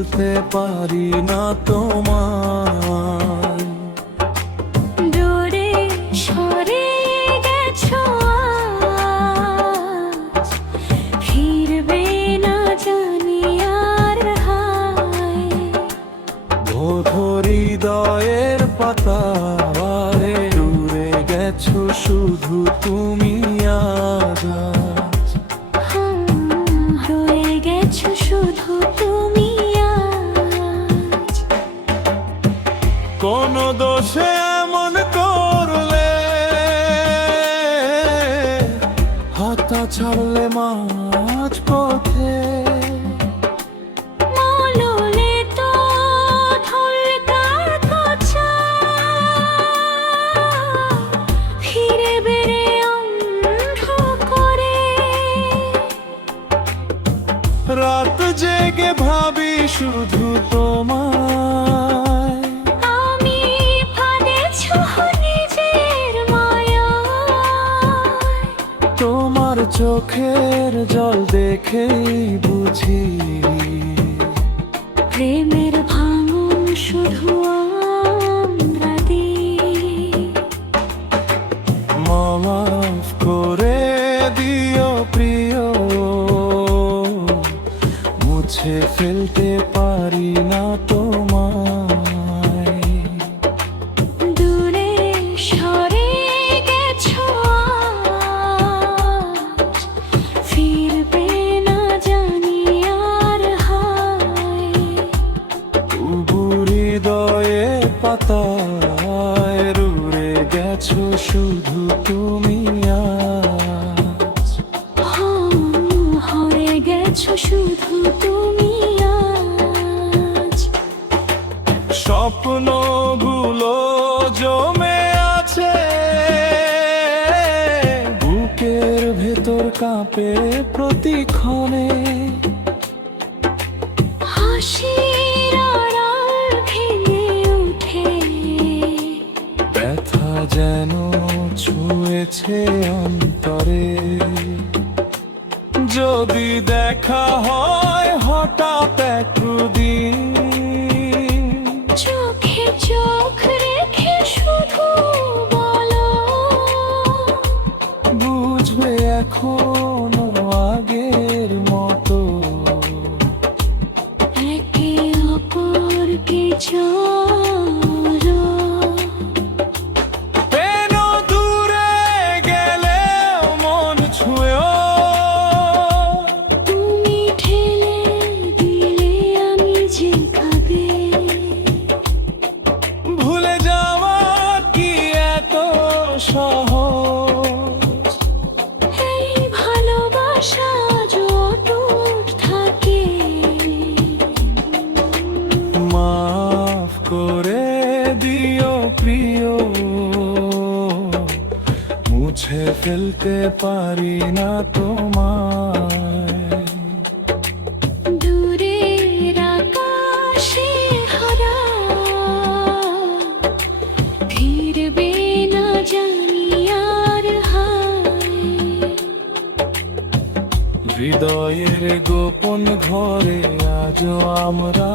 ফেলতে পারি না তোমায়। দূরে সরে গেছো আজ, ফিরবে না জানি আর হায়। বোধো হৃদয়ের পাতা দূরে গেছো শুধু তুমি আজ। রয়ে গেছো শুধু তুমি আজ। কোন দোষে এমন করলে, হাতটা ছাড়লে মাঝ পথে। মললে তো ধরকার খোঁচা, ফিরে বেড়ে অন্ধ করে। রাত জেগে ভাবি শুধু তোমায়। আমি ফাঁদেছো নিজের মায়ায়। তোমার চোখের জল দেখেই বুঝি প্রেমের ভাঙন শুধু আমরা দিই। মাফ করে দিও প্রিয়, মুছে ফেলতে পারি না তোমায়। দূরে সরে গেছো আজ, ফিরবে না জানি আর হায়। তবু হৃদয়ে পাতায় রুড়ে গেছো শুধু তুমি আজ। হয়ে গেছো শুধু তুমি আজ। স্বপ্নগুলো জমে আছে বুকের ভেতর, কাঁপে প্রতিক্ষণে। হাসির আড়াল ভেঙে ওঠে, ব্যথা যেন ছুঁয়েছে অন্তরে। যদি দেখা হয় হঠাৎ একদিন, চোখে চোখ রেখে শুধু বলো, বুঝবে এখনো আগের মতো। একে অপরকে চলো। কেন দূরে গেলেও মন ছুঁয়েও, তুমি ঠেলে দিলে আমি যে কাঁদে। ভুলে যাওয়া কি এত সহজ? এই ভালোবাসা যতটুক থাকে। মাফ করে দিও প্রিয়, মুছে ফেলতে পারি না তোমায়। দূরের আকাশে হারা, ফিরবে না জানি আর হায়। হৃদয়ের গোপন ঘরে আজও আমরা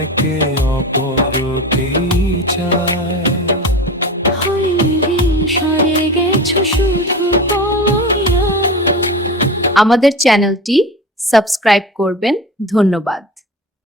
একে অপরকেই চাই। হইলে সরে গেছো শুধু বলো। আমাদের চ্যানেলটি সাবস্ক্রাইব করবেন। ধন্যবাদ।